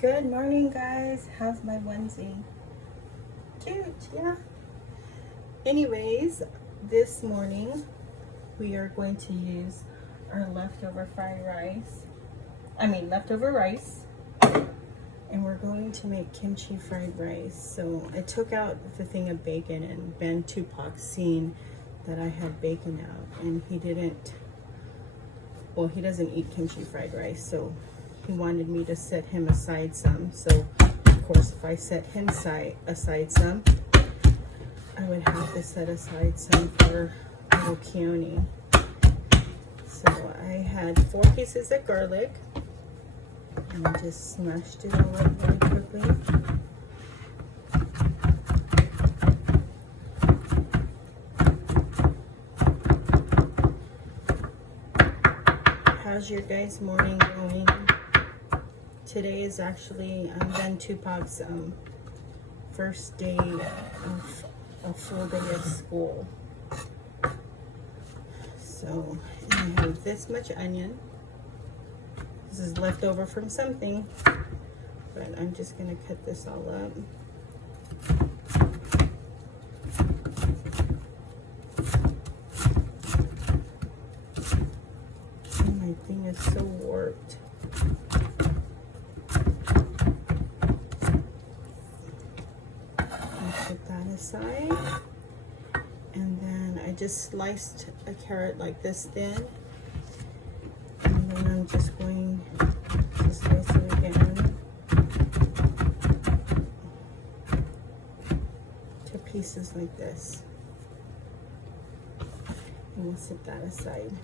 Good morning, guys. How's my onesie? Cute, yeah. Anyways, this morning we are going to use our leftover rice, and we're going to make kimchi fried rice. So I took out the thing of bacon, and Ben Tupac seen that I had bacon out, and he doesn't eat kimchi fried rice, so he wanted me to set him aside some. So of course, if I set him aside some, I would have to set aside some for little Keone. So I had 4 pieces of garlic, and I just smashed it all up very quickly. How's your guys' morning going? Today is actually Ben Tupac's first day of a full day of school. So I have this much onion. This is left over from something, but I'm just gonna cut this all up. And my thing is so warped. Put that aside, and then I just sliced a carrot like this thin, and then I'm just going to slice it again to pieces like this, and we'll set that aside.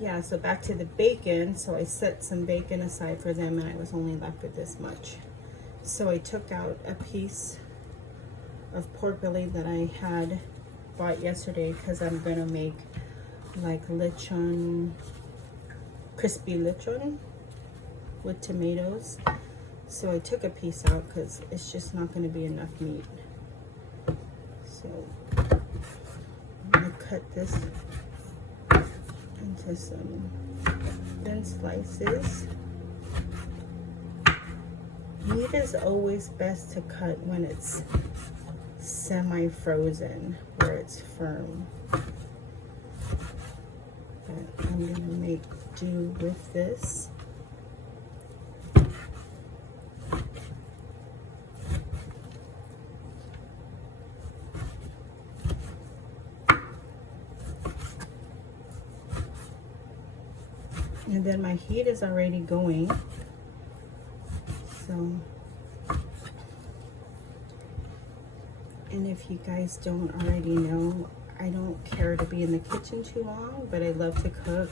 Yeah, so back to the bacon. So I set some bacon aside for them, and I was only left with this much. So I took out a piece of pork belly that I had bought yesterday, because I'm gonna make like lechon, crispy lechon with tomatoes. So I took a piece out because it's just not going to be enough meat. So I'm gonna cut this into some thin slices. Meat is always best to cut when it's semi-frozen, where it's firm. But I'm gonna make do with this. And then my heat is already going, so. And if you guys don't already know, I don't care to be in the kitchen too long, but I love to cook.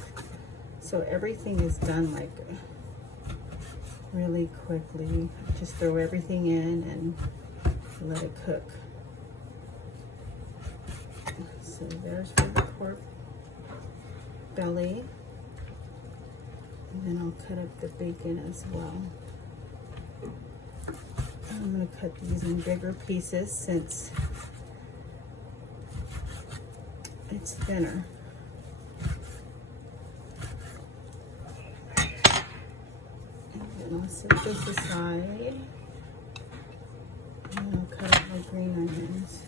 So everything is done like really quickly. Just throw everything in and let it cook. So there's for the pork belly. And then I'll cut up the bacon as well. I'm going to cut these in bigger pieces since it's thinner. And then I'll set this aside. And I'll cut up my green onions.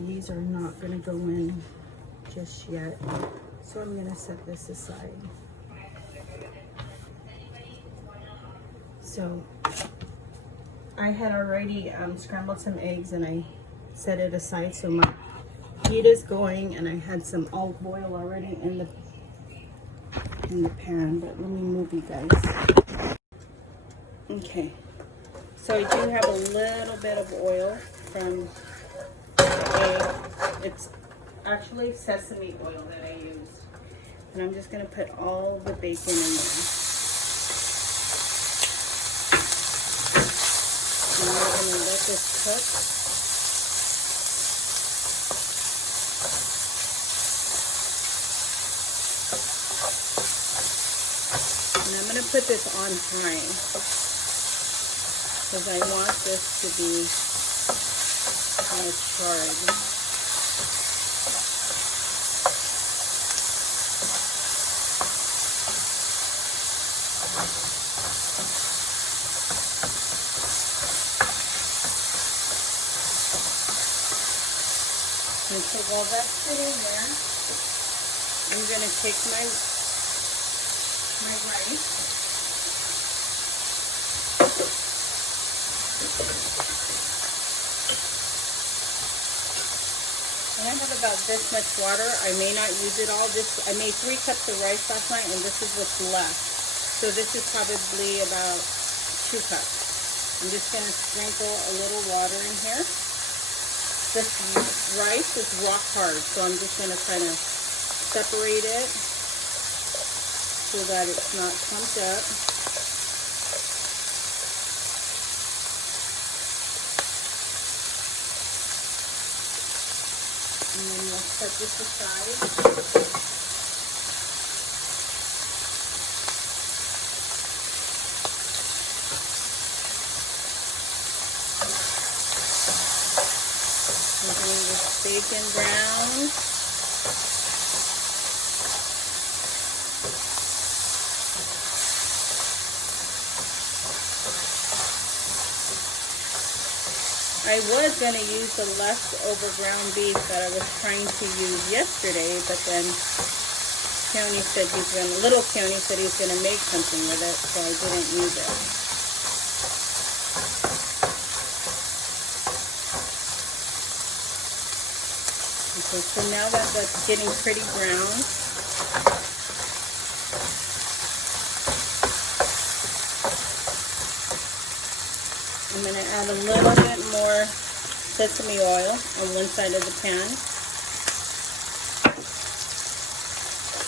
These are not going to go in just yet, so I'm going to set this aside. So I had already scrambled some eggs, and I set it aside, so my heat is going, and I had some olive oil already in the pan. But let me move you guys. Okay, so I do have a little bit of oil from egg. It's actually sesame oil that I used, and I'm just going to put all the bacon in there. And we're going to let this cook. And I'm going to put this on high because I want this to be kind of charred. And so while that's sitting there, I'm going to take my rice. And I have about this much water. I may not use it all. I made 3 cups of rice last night, and this is what's left. So this is probably about 2 cups. I'm just going to sprinkle a little water in here. This rice is rock hard, so I'm just going to kind of separate it so that it's not clumped up. And then we'll set this aside. Bacon brown. I was going to use the leftover ground beef that I was trying to use yesterday, but then little Keone said he's going to make something with it, so I didn't use it. Okay, so now that that's getting pretty brown, I'm going to add a little bit more sesame oil on one side of the pan.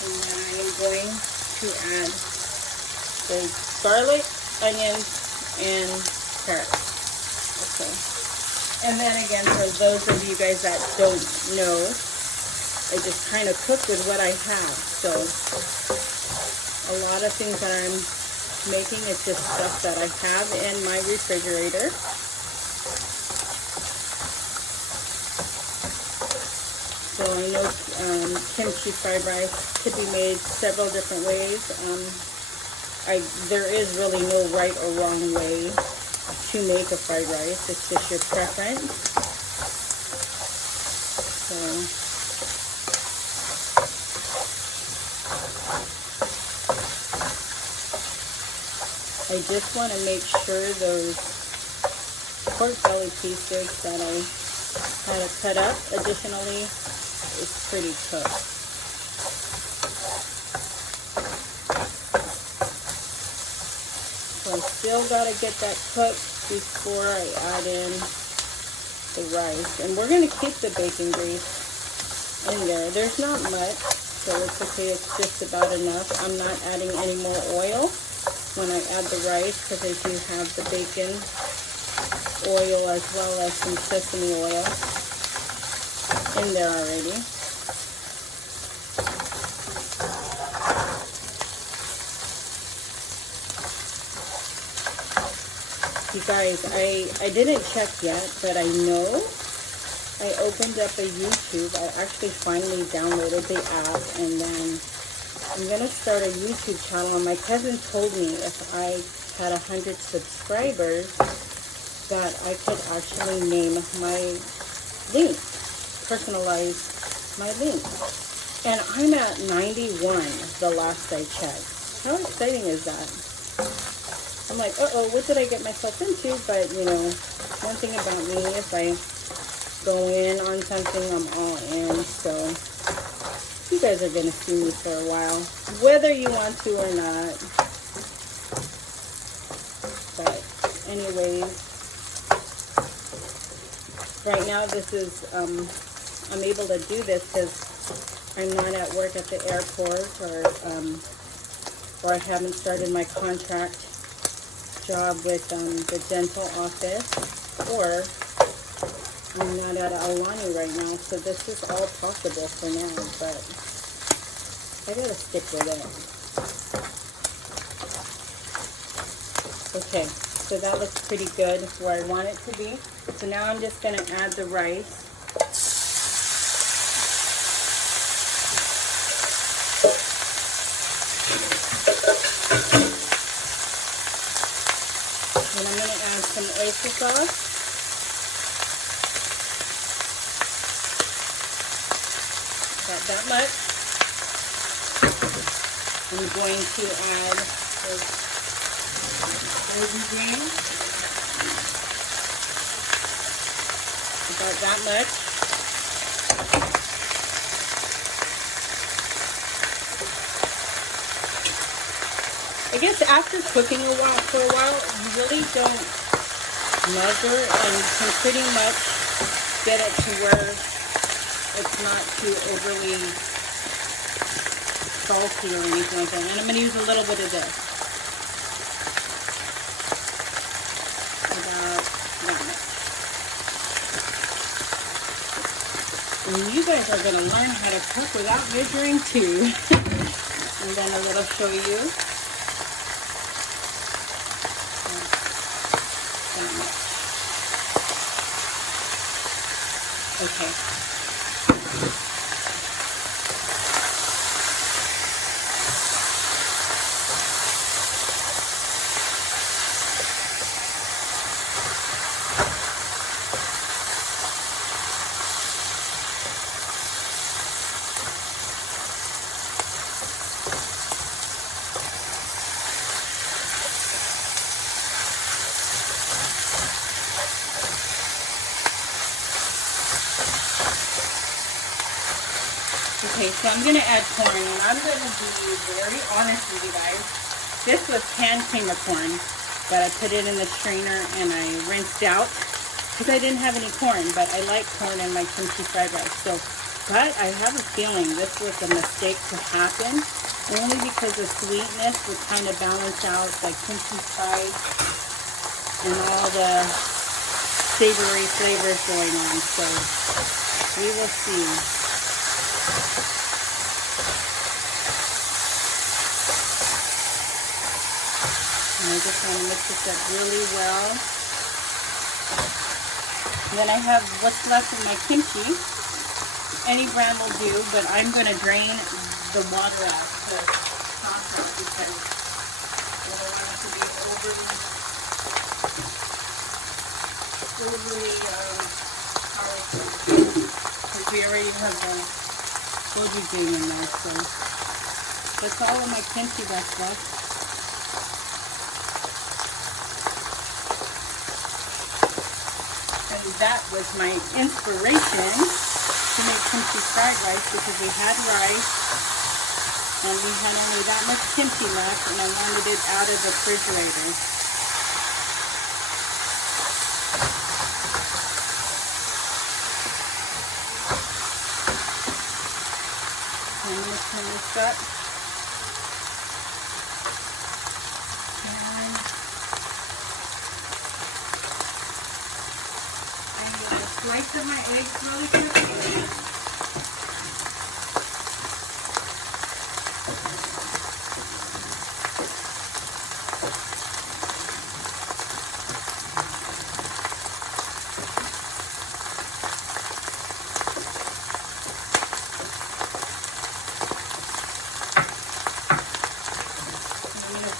And then I am going to add the garlic, onions, and carrots. Okay. And then again, for those of you guys that don't know, I just kind of cook with what I have. So a lot of things that I'm making is just stuff that I have in my refrigerator. So I know kimchi fried rice could be made several different ways. There is really no right or wrong way to make a fried rice. It's just your preference. So I just want to make sure those pork belly pieces that I had to cut up additionally is pretty cooked. So I still got to get that cooked before I add in the rice. And we're going to keep the bacon grease in there. There's not much, so it's okay. It's just about enough. I'm not adding any more oil when I add the rice because I do have the bacon oil as well as some sesame oil in there already. You guys, I didn't check yet, but I know I opened up a YouTube. I actually finally downloaded the app, and then I'm going to start a YouTube channel. And my cousin told me if I had 100 subscribers that I could actually name my link, personalize my link. And I'm at 91 the last I checked. How exciting is that? I'm like, uh-oh, what did I get myself into? But, you know, one thing about me, if I go in on something, I'm all in. So, you guys are going to see me for a while, whether you want to or not. But, anyways, right now this is, I'm able to do this because I'm not at work at the airport or I haven't started my contract job with the dental office, or I'm not at Alani right now, so this is all possible for now. But I gotta stick with it. Okay, so that looks pretty good where I want it to be. So now I'm just gonna add the rice. And I'm gonna add some oyster sauce. About that much. I'm going to add golden green. About that much. I guess after cooking for a while, you really don't measure, and you can pretty much get it to where it's not too overly salty or anything like that. And I'm going to use a little bit of this. About that much. And you guys are going to learn how to cook without measuring too. And then a little show you. Okay. Okay, so I'm going to add corn, and I'm going to be very honest with you guys. This was canned creamer corn, but I put it in the strainer and I rinsed out because I didn't have any corn, but I like corn in my kimchi fried rice. So, but I have a feeling this was a mistake to happen, only because the sweetness would kind of balance out like kimchi fried and all the savory flavors going on. So we will see. And I just want to mix this up really well. And then I have what's left of my kimchi. Any brand will do, but I'm going to drain the water out to sauce out because I don't want it to be overly powerful. Because we already have the goji thing in there, so that's all of my kimchi that's left. And that was my inspiration to make kimchi fried rice, because we had rice and we had only that much kimchi left, and I wanted it out of the refrigerator. I'm going to turn this up. And I need a slice of my eggs really quickly.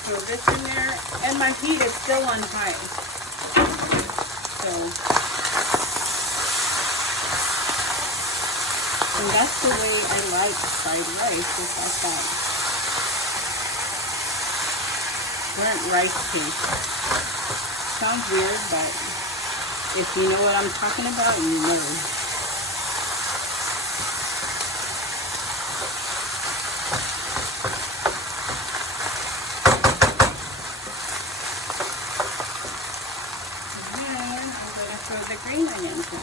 Throw this in there, and my heat is still on high. So, and that's the way I like fried rice, just like that. Burnt rice taste. Sounds weird, but if you know what I'm talking about, you know. The green onions in.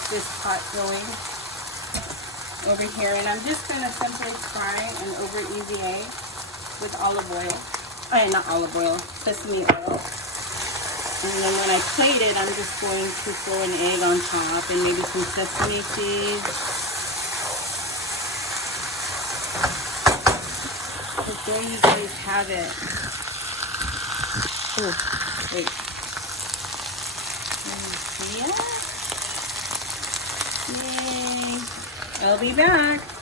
get this pot going over here, and I'm just going to simply fry an over EVA with olive oil. Not olive oil, sesame oil. And then when I plate it, I'm just going to throw an egg on top and maybe some sesame seeds. So there you guys have it. Oh, wait. Can you see it? Yay! I'll be back.